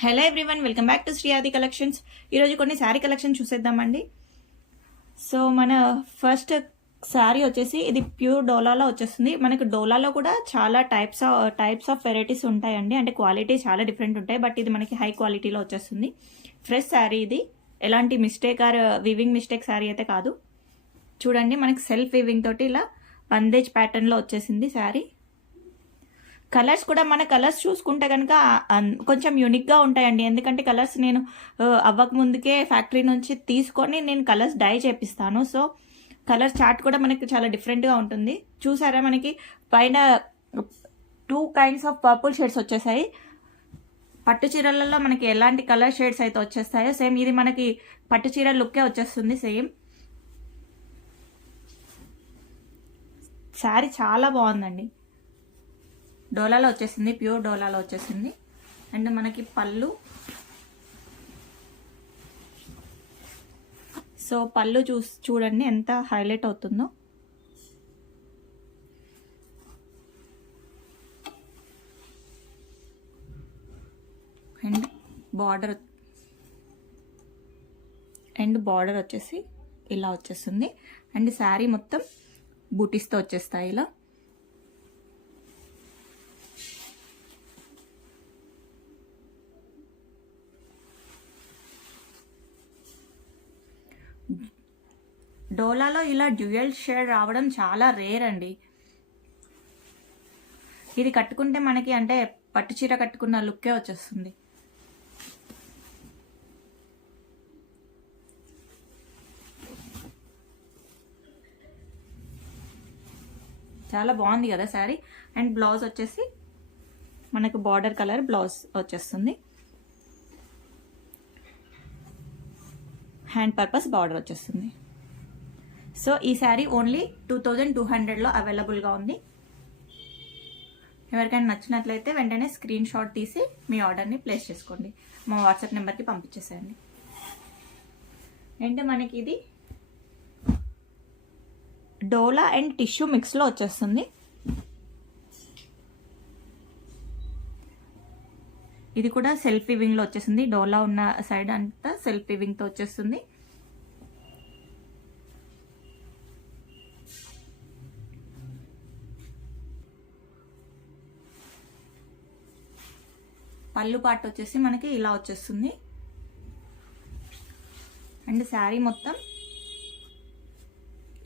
Hello everyone, welcome back to Shri Adi collections. ఈరోజు కొన్ని sari collection చూసేద్దామండి. సో మన ఫస్ట్ శారీ వచ్చేసి ఇది ప్యూర్ డోలాలో వచ్చేస్తుంది. మనకు డోలాలో కూడా చాలా టైప్స్ ఆఫ్ వెరైటీస్ ఉంటాయండి. అంటే క్వాలిటీ చాలా డిఫరెంట్ ఉంటాయి, బట్ ఇది మనకి హై క్వాలిటీలో వచ్చేస్తుంది. ఫ్రెష్ శారీ ఇది, ఎలాంటి mistake are weaving mistake sari అయితే కాదు. చూడండి, మనకి సెల్ఫ్ వివింగ్ తోటి ఇలా బందేజ్ ప్యాటర్న్లో వచ్చేసింది శారీ. కలర్స్ కూడా మన కలర్స్ చూసుకుంటే కనుక కొంచెం యూనిక్గా ఉంటాయండి. ఎందుకంటే కలర్స్ నేను అవ్వక ముందుకే ఫ్యాక్టరీ నుంచి తీసుకొని నేను కలర్స్ డై చేపిస్తాను. సో కలర్ చార్ట్ కూడా మనకి చాలా డిఫరెంట్గా ఉంటుంది. చూసారా, మనకి పైన 2 kinds ఆఫ్ పర్పుల్ షేడ్స్ వచ్చేసాయి. పట్టు చీరలలో మనకి ఎలాంటి కలర్ షేడ్స్ అయితే వచ్చేస్తాయో సేమ్ ఇది మనకి పట్టు చీర లుక్కే వచ్చేస్తుంది. సేమ్ శారీ చాలా బాగుందండి. డోలాలో వచ్చేసింది, ప్యూర్ డోలాలో వచ్చేసింది. అండ్ మనకి పళ్ళు, సో పళ్ళు చూడండి ఎంత హైలైట్ అవుతుందో. అండ్ బార్డర్ వచ్చేసి ఇలా వచ్చేస్తుంది. అండ్ శారీ మొత్తం బూటీస్తో వచ్చేస్తాయి ఇలా. డోలాలో ఇలా డ్యూయల్ షేడ్ రావడం చాలా రేర్ అండి. ఇది కట్టుకుంటే మనకి అంటే పట్టు చీర కట్టుకున్న లుక్కే వచ్చేస్తుంది. చాలా బాగుంది కదా శారీ. అండ్ బ్లౌజ్ వచ్చేసి మనకు బార్డర్ కలర్ బ్లౌజ్ వచ్చేస్తుంది. హ్యాండ్ పర్పస్ బార్డర్ వచ్చేస్తుంది. సో ఈ శారీ ఓన్లీ 2200లో అవైలబుల్గా ఉంది. ఎవరికైనా నచ్చినట్లయితే వెంటనే స్క్రీన్ షాట్ తీసి మీ ఆర్డర్ని ప్లేస్ చేసుకోండి. మా వాట్సాప్ నెంబర్కి పంపించేసేయండి. అండ్ మనకి ఇది డోలా అండ్ టిష్యూ మిక్స్లో వచ్చేస్తుంది. ఇది కూడా సెల్ఫ్ వివింగ్లో వచ్చేసింది. డోలా ఉన్న సైడ్ అంతా సెల్ఫ్ వివింగ్తో వచ్చేస్తుంది. పళ్ళు పార్ట్ వచ్చేసి మనకి ఇలా వచ్చేస్తుంది. అండ్ శారీ మొత్తం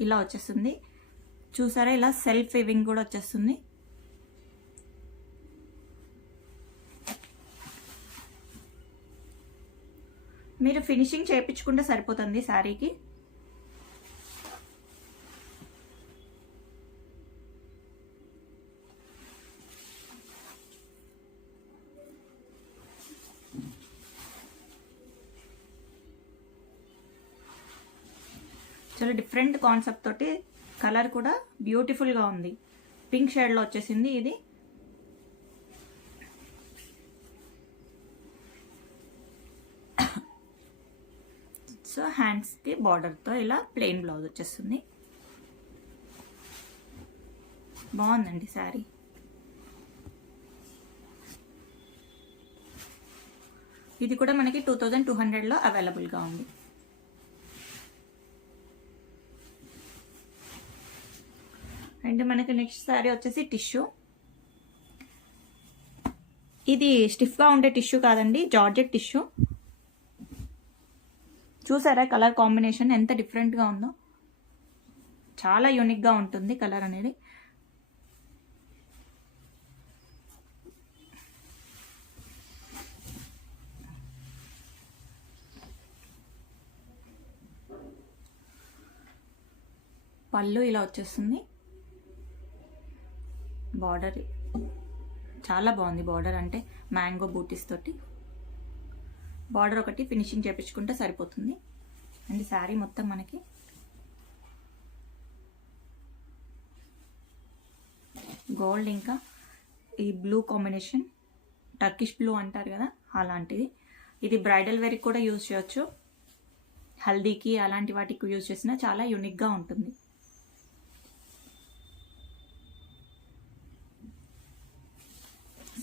ఇలా వచ్చేస్తుంది. చూసారా, ఇలా సెల్ఫ్ వివింగ్ కూడా వచ్చేస్తుంది. మీరు ఫినిషింగ్ చేయించుకుంటే సరిపోతుంది శారీకి. చాలా డిఫరెంట్ కాన్సెప్ట్ తోటి కలర్ కూడా బ్యూటిఫుల్గా ఉంది. పింక్ షేడ్లో వచ్చేసింది ఇది. సో హ్యాండ్స్కి బార్డర్తో ఇలా ప్లెయిన్ బ్లౌజ్ వచ్చేస్తుంది. బాగుందండి శారీ. ఇది కూడా మనకి 2200లో అవైలబుల్గా ఉంది. అండ్ మనకి నెక్స్ట్ శారీ వచ్చేసి టిష్యూ. ఇది స్టిఫ్గా ఉండే టిష్యూ కాదండి, జార్జెట్ టిష్యూ. చూసారా కలర్ కాంబినేషన్ ఎంత డిఫరెంట్గా ఉందో. చాలా యూనిక్గా ఉంటుంది కలర్ అనేది. పళ్ళు ఇలా వచ్చేస్తుంది. బార్డర్ చాలా బాగుంది. బార్డర్ అంటే మ్యాంగో బూటీస్ తోటి బార్డర్ ఒకటి ఫినిషింగ్ చేపించుకుంటే సరిపోతుంది. అండ్ శారీ మొత్తం మనకి గోల్డ్ ఇంకా ఈ బ్లూ కాంబినేషన్, టర్కిష్ బ్లూ అంటారు కదా అలాంటిది. ఇది బ్రైడల్ వేర్కి కూడా యూజ్ చేయొచ్చు. హల్దీకి అలాంటి వాటికి యూజ్ చేసినా చాలా యూనిక్గా ఉంటుంది.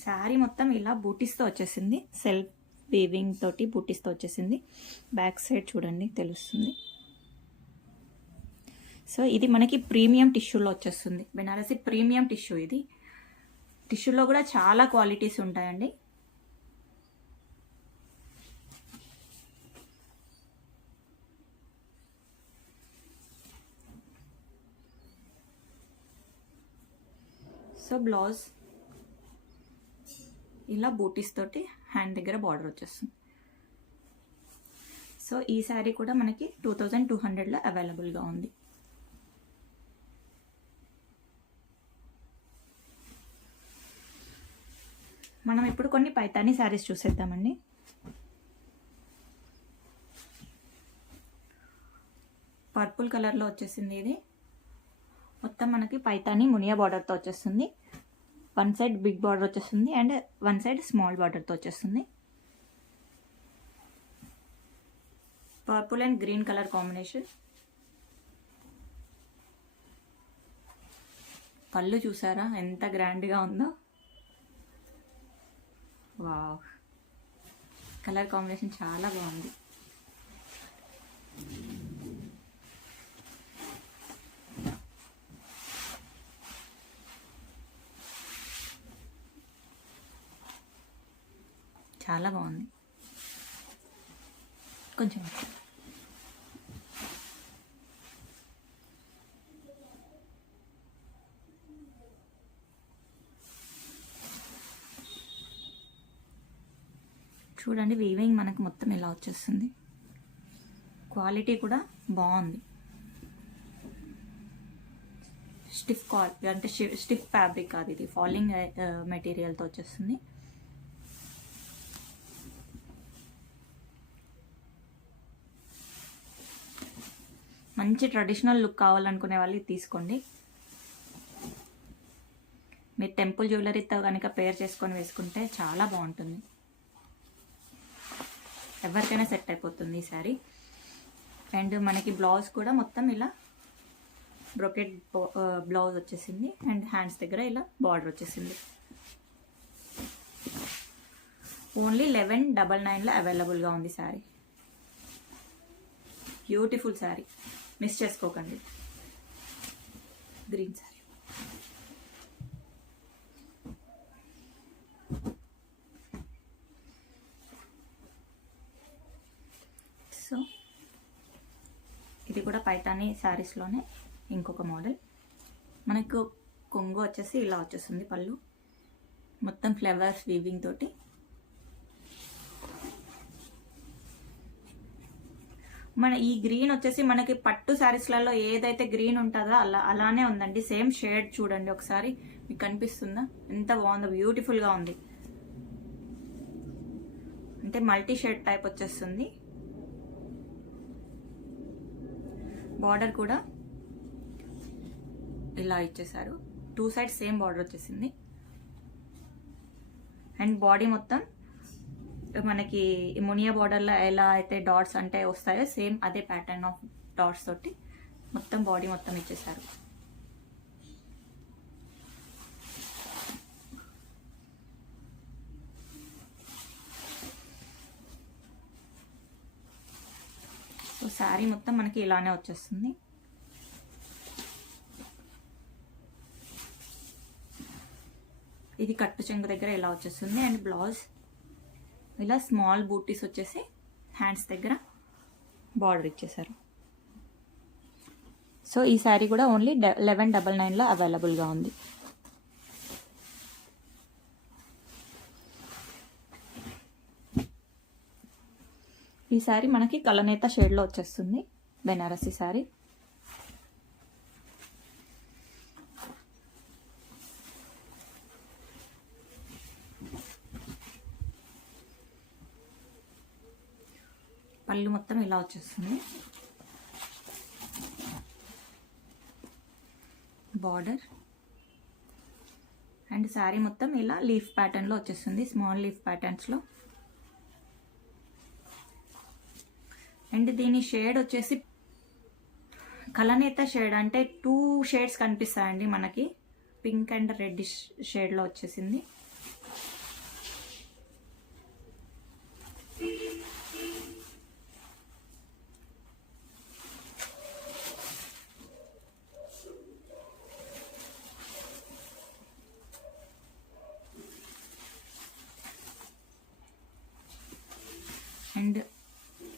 శారీ మొత్తం ఇలా బూటీస్తో వచ్చేసింది. సెల్ఫ్ వీవింగ్ తోటి బూటీస్తో వచ్చేసింది. బ్యాక్ సైడ్ చూడండి తెలుస్తుంది. సో ఇది మనకి ప్రీమియం టిష్యూలో వచ్చేస్తుంది. Banarasi premium tissue. ఇది టిష్యూలో కూడా చాలా క్వాలిటీస్ ఉంటాయండి. సో బ్లౌజ్ ఇలా బూటీస్ తోటి హ్యాండ్ దగ్గర బార్డర్ వచ్చేస్తుంది. సో ఈ శారీ కూడా మనకి 2200లో అవైలబుల్గా ఉంది. మనం ఇప్పుడు కొన్ని పైతానీ శారీస్ చూసేద్దామండి. పర్పుల్ కలర్లో వచ్చేసింది. ఇది మొత్తం మనకి పైతానీ మునియా బార్డర్తో వచ్చేస్తుంది. వన్ సైడ్ బిగ్ బార్డర్ వచ్చేస్తుంది అండ్ వన్ సైడ్ స్మాల్ బార్డర్తో వచ్చేస్తుంది. Purple and green colour combination. పళ్ళు చూసారా ఎంత గ్రాండ్గా ఉందో. వావ్, కలర్ కాంబినేషన్ చాలా బాగుంది. చాలా బాగుంది. కొంచెం చూడండి, వీవింగ్ మనకు మొత్తం ఇలా వచ్చేస్తుంది. క్వాలిటీ కూడా బాగుంది. స్టిఫ్ అంటే స్టిఫ్ ఫ్యాబ్రిక్ కాదు, ఇది ఫాలింగ్ మెటీరియల్తో వచ్చేస్తుంది. మంచి ట్రెడిషనల్ లుక్ కావాలనుకునే వాళ్ళు తీసుకోండి. మీరు టెంపుల్ జ్యువెలరీతో కనుక పేర్ చేసుకొని వేసుకుంటే చాలా బాగుంటుంది. ఎవరికైనా సెట్ అయిపోతుంది ఈ శారీ. అండ్ మనకి బ్లౌజ్ కూడా మొత్తం ఇలా బ్రోకెట్ బ్లౌజ్ వచ్చేసింది అండ్ హ్యాండ్స్ దగ్గర ఇలా బార్డర్ వచ్చేసింది. ఓన్లీ 1199లో అవైలబుల్గా ఉంది శారీ. బ్యూటిఫుల్ శారీ, మిస్ చేసుకోకండి. గ్రీన్ శారీ. సో ఇది కూడా పైతానీ శారీస్లోనే ఇంకొక మోడల్. మనకు కొంగు వచ్చేసి ఇలా వచ్చేస్తుంది. పళ్ళు మొత్తం ఫ్లవర్స్ వీవింగ్ తోటి. మన ఈ గ్రీన్ వచ్చేసి మనకి పట్టు శారీస్లలో ఏదైతే గ్రీన్ ఉంటుందో అలానే ఉందండి. సేమ్ షేడ్ చూడండి ఒకసారి, మీకు కనిపిస్తుందా ఎంత బాగుందో. బ్యూటిఫుల్గా ఉంది. అంటే మల్టీ షేడ్ టైప్ వచ్చేస్తుంది. బార్డర్ కూడా ఇలా ఇచ్చేసారు. 2 సైడ్ సేమ్ బార్డర్ వచ్చేసింది. అండ్ బాడీ మొత్తం మనకి మునియా బార్డర్లో ఎలా అయితే డాట్స్ అంటే వస్తాయో సేమ్ అదే ప్యాటర్న్ ఆఫ్ డాట్స్ తోటి మొత్తం బాడీ మొత్తం ఇచ్చేసారు. సో శారీ మొత్తం మనకి ఇలానే వచ్చేస్తుంది. ఇది కట్టు చెంగు దగ్గర ఇలా వచ్చేస్తుంది. అండ్ బ్లౌజ్ ఇలా స్మాల్ బూటీస్ వచ్చేసి హ్యాండ్స్ దగ్గర బార్డర్ ఇచ్చేసారు. సో ఈ శారీ కూడా ఓన్లీ 1199లో అవైలబుల్గా ఉంది. ఈ శారీ మనకి కలనేత షేడ్లో వచ్చేస్తుంది. బెనారసి శారీ. పళ్ళు మొత్తం ఇలా వచ్చేస్తుంది. బార్డర్ అండ్ శారీ మొత్తం ఇలా లీఫ్ ప్యాటర్న్లో వచ్చేస్తుంది. స్మాల్ లీఫ్ ప్యాటర్న్స్లో. అండ్ దీని షేడ్ వచ్చేసి కలనేత షేడ్, అంటే 2 షేడ్స్ కనిపిస్తాయండి మనకి. పింక్ అండ్ రెడ్ షేడ్లో వచ్చేసింది. అండ్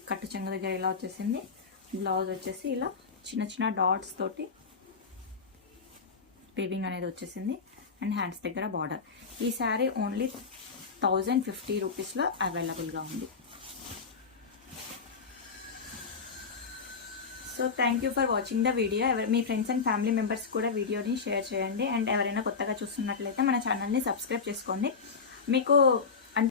కట్టు చెంగు దగ్గర ఇలా వచ్చేసింది. బ్లౌజ్ వచ్చేసి ఇలా చిన్న చిన్న డాట్స్ తోటి వీవింగ్ అనేది వచ్చేసింది. అండ్ హ్యాండ్స్ దగ్గర బార్డర్. ఈ శారీ ఓన్లీ 1050 రూపీస్లో అవైలబుల్గా ఉంది. So thank you for watching the video. Me friends and family members కూడా వీడియోని షేర్ చేయండి. అండ్ ఎవరైనా కొత్తగా చూస్తున్నట్లయితే మన ఛానల్ని సబ్స్క్రైబ్ చేసుకోండి. మీకు